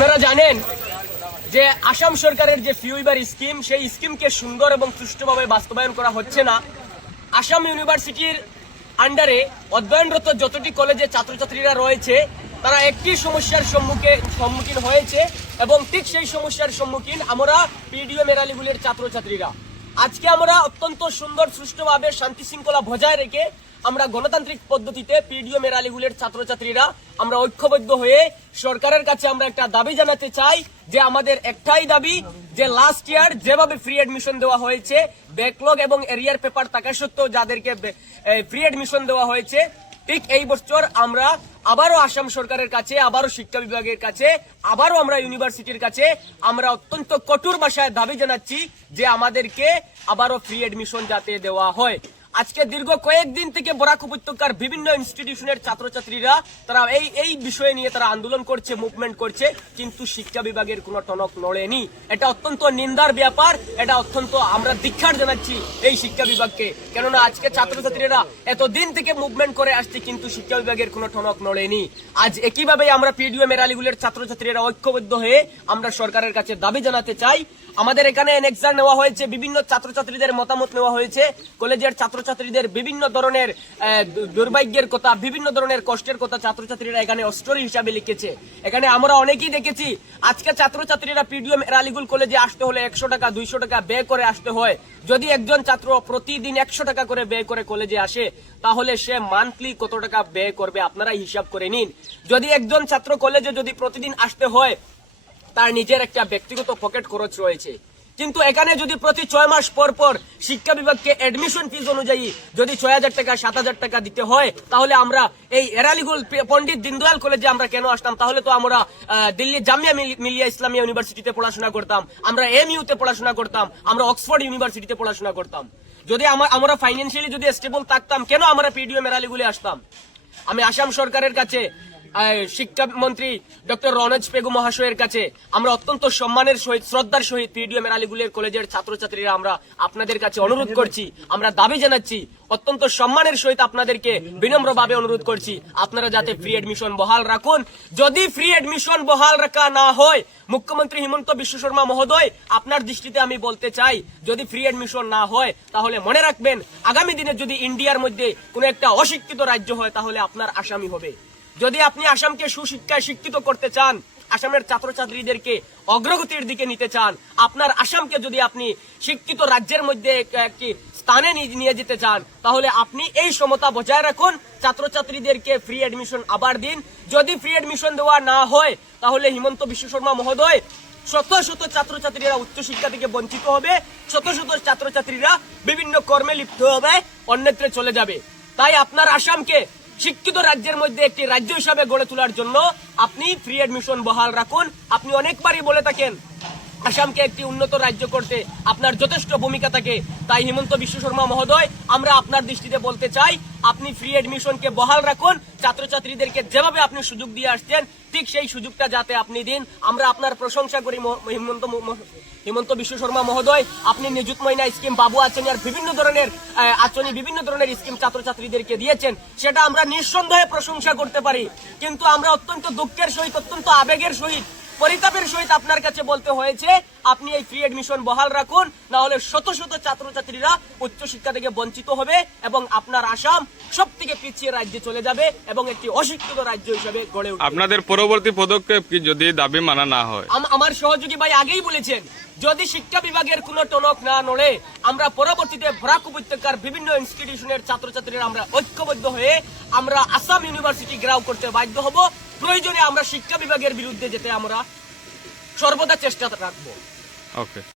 আপনারা জানেন যে আসাম সরকারের যে ফি ওয়েভার স্কিম, সেই স্কিমকে সুন্দর এবং সুষ্ঠুভাবে বাস্তবায়ন করা হচ্ছে না। আসাম ইউনিভার্সিটির আন্ডারে অধ্যয়নরত যতটি কলেজে ছাত্রছাত্রীরা রয়েছে, তারা একটি সমস্যার সম্মুখীন হয়েছে এবং ঠিক সেই সমস্যার সম্মুখীন আমরা পিডিও মেরালিগুলির ছাত্রছাত্রীরা। আজকে আমরা অত্যন্ত সুন্দর সুষ্ঠুভাবে শান্তি শৃঙ্খলা বজায় রেখে আমরা গণতান্ত্রিক পদ্ধতিতে পিডিও মেরালিগুলির ছাত্রছাত্রীরা আমরা ঐক্যবদ্ধ হয়ে সরকারের কাছে আমরা একটা দাবি জানাতে চাই যে আমাদের একটাই দাবি যে লাস্ট ইয়ার যেভাবে ফ্রি এডমিশন দেওয়া হয়েছে, ব্যাকলগ এবং এরিয়ার পেপার থাকা সত্ত্বেও যাদেরকে ফ্রি এডমিশন দেওয়া হয়েছে, ঠিক এই বছর আমরা আবারও আসাম সরকারের কাছে, আবারও শিক্ষা বিভাগের কাছে, আবারও আমরা ইউনিভার্সিটির কাছে আমরা অত্যন্ত কঠোর ভাষায় দাবি জানাচ্ছি যে আমাদেরকে আবারও ফ্রি এডমিশন যাতে দেওয়া হয়। আজকে দীর্ঘ কয়েকদিন থেকে বরাক উপত্যকার বিভিন্ন ইনস্টিটিউশনের ছাত্রছাত্রীরা তারা এই বিষয় নিয়ে তারা আন্দোলন করছে, মুভমেন্ট করছে, কিন্তু শিক্ষা বিভাগের কোনো টনক নড়েনি। এটা অত্যন্ত নিন্দার ব্যাপার, এটা অত্যন্ত আমরা ধিক্কার জানাচ্ছি এই শিক্ষা বিভাগকে। কেননা আজকে ছাত্রছাত্রীরা এতদিন থেকে মুভমেন্ট করে আসছে, কিন্তু শিক্ষা বিভাগের কোনো টনক নড়েনি। আজ একইভাবে আমরা পিডিও মেরালিগুলির ছাত্রছাত্রীরা ঐক্যবদ্ধ হয়ে আমরা সরকারের কাছে দাবি জানাতে চাই। আমাদের এখানে এনএক্সার নেওয়া হয়েছে, বিভিন্ন ছাত্রছাত্রীদের মতামত নেওয়া হয়েছে, কলেজের ছাত্রছাত্রীদের বিভিন্ন ধরনের দুর্ভাগ্যের কথা, বিভিন্ন ধরনের কষ্টের কথা ছাত্রছাত্রীরা এখানে স্টোরি হিসাবে লিখেছে। এখানে আমরা অনেকেই দেখেছি আজকে ছাত্রছাত্রীরা পিডিও মেরালিগুল কলেজে আসতে হলে 100 টাকা 200 টাকা ব্যয় করে আসতে হয়। যদি একজন ছাত্র প্রতিদিন 100 টাকা করে ব্যয় করে কলেজে আসে, তাহলে সে মান্থলি কত টাকা ব্যয় করবে আপনারাই হিসাব করে নিন। যদি একজন ছাত্র কলেজে যদি প্রতিদিন আসতে হয়, তার নিজের একটা ব্যক্তিগত পকেট খরচ রয়েছে। কিন্তু এখানে যদি প্রতি 6 মাস পর পর শিক্ষা বিভাগকে এডমিশন ফিজ অনুযায়ী যদি 6000 টাকা 7000 টাকা দিতে হয়, তাহলে আমরা এই এরালিগুল পন্ডিত দীনদয়াল কলেজে আমরা কেন আসতাম? তাহলে তো আমরা দিল্লি জামিয়া মিলিয়া ইসলামিয়া ইউনিভার্সিটিতে পড়াশোনা করতাম, আমরা এমইউতে পড়াশোনা করতাম, আমরা অক্সফোর্ড ইউনিভার্সিটিতে পড়াশোনা করতাম। যদি আমরা ফাইন্যান্সিয়ালি যদি স্টেবল থাকতাম, কেন আমরা পিডিও মেরালিগুলি আসতাম? আমি আসাম সরকারের কাছে, শিক্ষামন্ত্রী ডক্টর রনজ পেগু মহাশয়ের কাছে আমরা অত্যন্ত সম্মানের সহিত, শ্রদ্ধার সহিত পিডিও মেরালিগুলির কলেজের ছাত্রছাত্রীরা আমরা আপনাদের কাছে অনুরোধ করছি, আমরা দাবি জানাচ্ছি, অত্যন্ত সম্মানের সহিত আপনাদেরকে বিনম্রভাবে অনুরোধ করছি, আপনারা যাতে ফ্রি এডমিশন বহাল রাখুন। যদি ফ্রি এডমিশন বহাল রাখা না হয়, মুখ্যমন্ত্রী হিমন্ত বিশ্ব শর্মা মহোদয়, আপনার দৃষ্টিতে আমি বলতে চাই, যদি ফ্রি এডমিশন না হয়, তাহলে মনে রাখবেন আগামী দিনে যদি ইন্ডিয়ার মধ্যে কোন একটা অশিক্ষিত রাজ্য হয়, তাহলে আপনার আসামি হবে। যদি আপনি আসামকে সুশিক্ষায় শিক্ষিত করতে চান, আসামের ছাত্রছাত্রীদেরকে অগ্রগতির দিকে নিতে চান, আপনার আসামকে যদি আপনি শিক্ষিত রাজ্যের মধ্যে একটি স্থানে নিয়ে যেতে চান, তাহলে আপনি এই সমতা বজায় রাখুন, ছাত্রছাত্রীদেরকে ফ্রি এডমিশন আবার দিন। যদি ফ্রি এডমিশন দেওয়া না হয়, তাহলে হিমন্ত বিশ্ব শর্মা মহোদয়, শত শত ছাত্রছাত্রীরা উচ্চশিক্ষা থেকে বঞ্চিত হবে, শত শত ছাত্রছাত্রীরা বিভিন্ন কর্মে লিপ্ত হবে, অন্যত্রে চলে যাবে। তাই আপনার আসামকে শিক্ষিত রাজ্যের মধ্যে একটি রাজ্য হিসাবে গড়ে তোলার জন্য আপনি ফ্রি এডমিশন বহাল রাখুন। আপনি অনেকবারই বলে থাকেন আসামকে একটি উন্নত রাজ্য করতে আপনার যথেষ্ট ভূমিকা থাকে। তাই হিমন্ত বিশ্ব শর্মা মহোদয়, আমরা আপনার দৃষ্টিতে বলতে চাই, আপনি ফ্রি এডমিশনকে বহাল রাখুন। ছাত্রছাত্রীদেরকে যেভাবে আপনি সুযোগ দিয়ে আসছেন, ঠিক সেই সুযোগটা যাতে আপনি দিন। আমরা আপনার প্রশংসা করি হিমন্ত বিশ্ব শর্মা মহোদয়। আপনি নিযুত ময়না স্কিম, বাবু আচনি আর বিভিন্ন ধরনের বিভিন্ন ধরনের স্কিম ছাত্রছাত্রীদেরকে দিয়েছেন, সেটা আমরা নিঃসন্দেহে প্রশংসা করতে পারি। কিন্তু আমরা অত্যন্ত দুঃখের সহিত, অত্যন্ত আবেগের সহিত, পরিতাপের সহিত আপনার কাছে বলতে হয়েছে, আপনি এই ফ্রি এডমিশন বহাল রাখুন, না হলে শত শত ছাত্রছাত্রীরা উচ্চশিক্ষা থেকে বঞ্চিত হবে এবং আপনার আসাম সব থেকে পিছিয়ে রাজ্যে চলে যাবে এবং একটি অশিক্ষিত রাজ্য হিসেবে গড়ে উঠবে। আপনাদের পরবর্তী পদক্ষেপ কি যদি দাবি মানা না হয়? আমার সহযোগী ভাই আগেই বলেছেন, যদি শিক্ষা বিভাগের কোনো টনক না নড়ে, আমরা পরবর্তীতে বরাক উপত্যকার বিভিন্ন ইনস্টিটিউশনের ছাত্রছাত্রীরা আমরা ঐক্যবদ্ধ হয়ে আমরা আসাম ইউনিভার্সিটি ঘেরাও করতে বাধ্য হব। প্রয়োজনে আমরা শিক্ষা বিভাগের বিরুদ্ধে যেতে আমরা সর্বদা চেষ্টা রাখবো। ওকে।